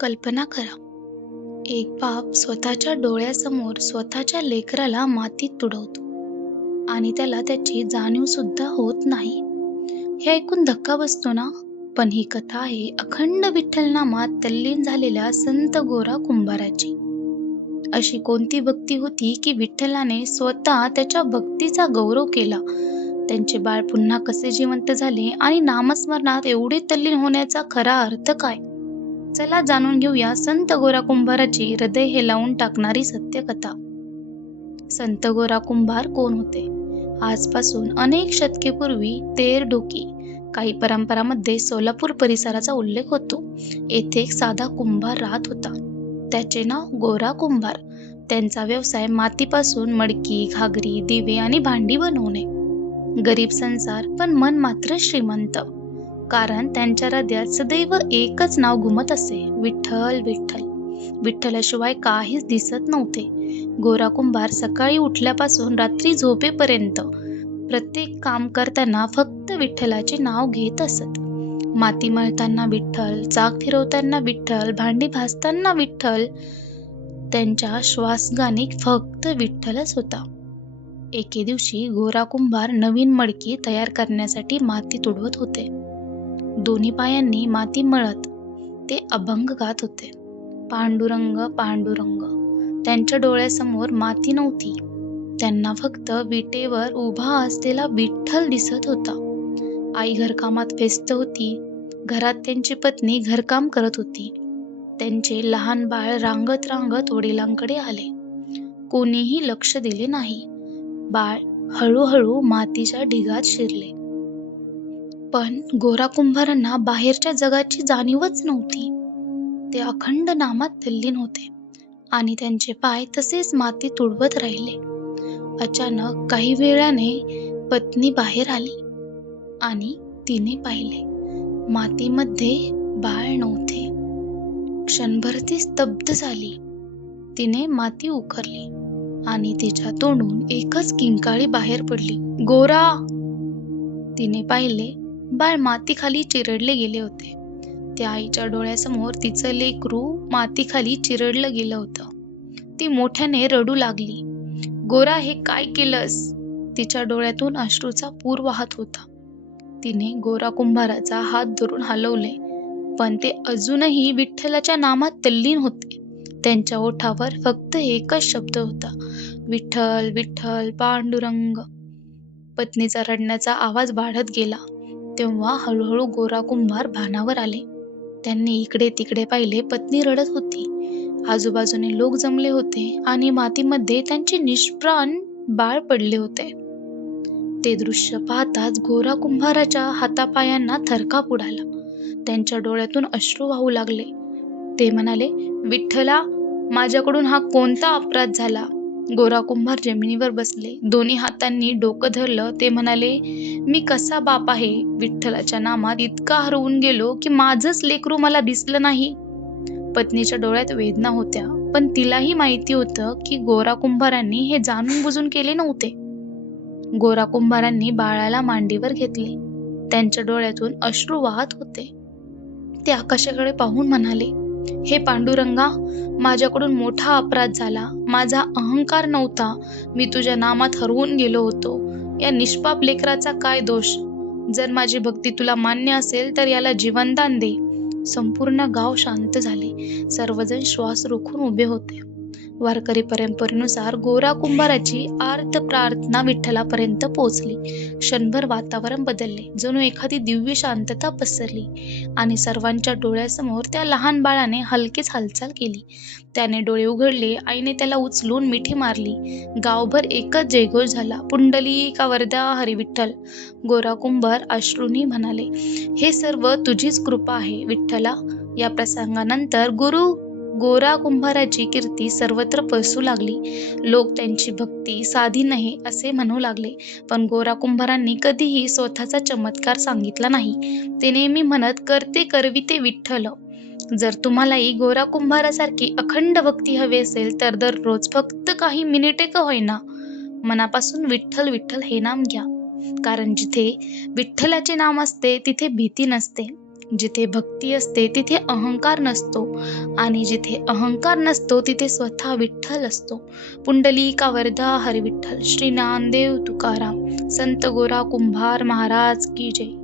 कल्पना करा, एक बाप स्वतःच्या डोळ्यासमोर स्वतःच्या लेकराला मातीत तुडवतो आणि त्याला त्याची जाणीव सुद्धा होत नाही. हे ऐकून धक्का बसतो ना? पण ही कथा आहे अखंड विठ्ठल नामात तल्लीन झालेल्या संत गोरा कुंभाराची. अशी कोणती भक्ती होती की विठ्ठलाने स्वतः त्याच्या भक्तीचा गौरव केला? त्यांचे बाळ पुन्हा कसे जिवंत झाले आणि नामस्मरणात एवढे तल्लीन होण्याचा खरा अर्थ काय? चला जाणून घेऊया संत गोरा कुंभाराची हृदय हेलावून टाकणारी सत्यकथा. संत गोरा कुंभार कोण होते? आजपासून अनेक शतके पूर्वी तेरडोकी काही परंपरांमध्ये सोलापूर परिसराचा उल्लेख होतो. येथे एक साधा कुंभार राहत होता. त्याचे नाव गोरा कुंभार. त्यांचा व्यवसाय मातीपासून मडकी, घागरी, दिवे आणि भांडी बनवणे. गरीब संसार पण मन मात्र श्रीमंत. कारण त्यांच्या हृदयात सदैव एकच नाव घुमत असे, विठ्ठल विठ्ठल. विठ्ठलाशिवाय काहीच दिसत नव्हते. गोरा कुंभार सकाळी उठल्यापासून रात्री झोपेपर्यंत प्रत्येक काम करताना फक्त विठ्ठलाचे नाव घेत असत. माती मळताना विठ्ठल, चाक फिरवताना विठ्ठल, भांडी भाजताना विठ्ठल. त्यांच्या श्वासगाणी फक्त विठ्ठलच होता. एके दिवशी गोरा कुंभार नवीन मडकी तयार करण्यासाठी माती तुडवत होते. दोन्ही पायांनी माती मळत ते अभंग गात होते. पांडुरंग पांडुरंग. त्यांच्या डोळ्यासमोर माती नव्हती. त्यांना फक्त विटेवर उभा असलेला विठ्ठल दिसत होता. आई घरकामात व्यस्त होती. घरात त्यांची पत्नी घरकाम करत होती. त्यांचे लहान बाळ रांगत रांगत वडिलांकडे आले. कोणीही लक्ष दिले नाही. बाळ हळूहळू मातीच्या ढिगात शिरले. पण गोरा कुंभारांना बाहेरच्या जगाची जाणीवच नव्हती. ते अखंड नामात तल्लीन होते आणि त्यांचे पाय तसेच माती तुडवत राहिले. अचानक काही वेळाने पत्नी बाहेर आली आणि तिने पाहिले, मातीमध्ये बाळ नव्हते. क्षणभर ती स्तब्ध झाली. तिने माती उकरली आणि तिच्या तोंडून एकच किंकाळी बाहेर पडली, गोरा. तिने पाहिले, बाळ मातीखाली चिरडले गेले होते. त्या आईच्या डोळ्यासमोर तिचं लेकरू मातीखाली चिरडलं गेलं होतं. ती मोठ्याने रडू लागली. गोरा, हे काय केलंस? तिच्या डोळ्यातून अश्रूचा पूर वाहत होता. तिने गोरा कुंभाराचा हात धरून हलवले, पण ते अजूनही विठ्ठलाच्या नामात तल्लीन होते. त्यांच्या ओठावर फक्त एकच शब्द होता, विठ्ठल विठ्ठल पांडुरंग. पत्नीचा रडण्याचा आवाज वाढत गेला. तेव्हा हळूहळू गोरा कुंभार भानावर आले. त्यांनी इकडे तिकडे पाहिले. पत्नी रडत होती. आजूबाजूने लोक जमले होते आणि मातीमध्ये त्यांचे निष्प्राण बाळ पडले होते. ते दृश्य पाहताच गोरा कुंभाराच्या हातापायांना थरकाप उडाला. त्यांच्या डोळ्यातून अश्रू वाहू लागले. ते म्हणाले, विठ्ठला, माझ्याकडून हा कोणता अपराध झाला? गोरा कुंभार जमिनीवर बसले. दोन्ही हातांनी डोकं धरलं. ते म्हणाले, मी कसा बाप आहे? विठ्ठलाच्या नामात इतका हरवून गेलो की माझंच लेकरू मला दिसलं नाही. पत्नीच्या डोळ्यात वेदना होत्या, पण तिलाही माहिती होतं की गोरा कुंभारांनी हे जाणून बुजून केले नव्हते. गोरा कुंभारांनी बाळाला मांडीवर घेतले. त्यांच्या डोळ्यातून अश्रू वाहत होते. ते आकाशाकडे पाहून म्हणाले, हे पांडुरंगा, माझ्याकडून मोठा अपराध झाला. माझा अहंकार नव्हता. मी तुझ्या नामात हरवून गेलो होतो. या निष्पाप लेकराचा काय दोष? जर माझी भक्ती तुला मान्य असेल तर याला जीवनदान दे. संपूर्ण गाव शांत झाले. सर्वजण श्वास रोखून उभे होते. वारकरी परंपरेनुसार गोरा कुंभाराची आर्त प्रार्थना विठ्ठलापर्यंत पोहोचली. क्षणभर वातावरण बदलले. जणू एखादी दिव्य शांतता पसरली आणि सर्वांच्या डोळ्यासमोर त्या लहान बाळाने हलकीच हालचाल केली. त्याने डोळे उघडले. आईने त्याला उचलून मिठी मारली. गावभर एकच जयघोष झाला, पुंडलिका वरदा हरी विठ्ठल. गोरा कुंभार अश्रूंनी म्हणाले, हे सर्व तुझीच कृपा आहे विठ्ठला. या प्रसंगानंतर गोरा कुंभाराची कीर्ती सर्वत्र पसरू लागली. लोक त्यांची भक्ती साधी नाही असे म्हणू लागले. पण गोरा कुंभारांनी कधीही स्वतःचा चमत्कार सांगितला नाही. ते नेहमी म्हणत, करते करविते विठ्ठल. जर तुम्हालाही गोरा कुंभारासारखी अखंड भक्ती हवी असेल तर दररोज फक्त काही मिनिटे का होईना मनापासून विठ्ठल विठ्ठल हे नाम घ्या. कारण जिथे विठ्ठलाचे नाम असते तिथे भीती नसते. जिथे भक्ती असते तिथे अहंकार नसतो आणि जिथे अहंकार नसतो तिथे स्वतः विठ्ठल असतो. पुंडलिका वरदा हरी विठ्ठल. श्री नामदेव तुकाराम. संत गोरा कुंभार महाराज की जय.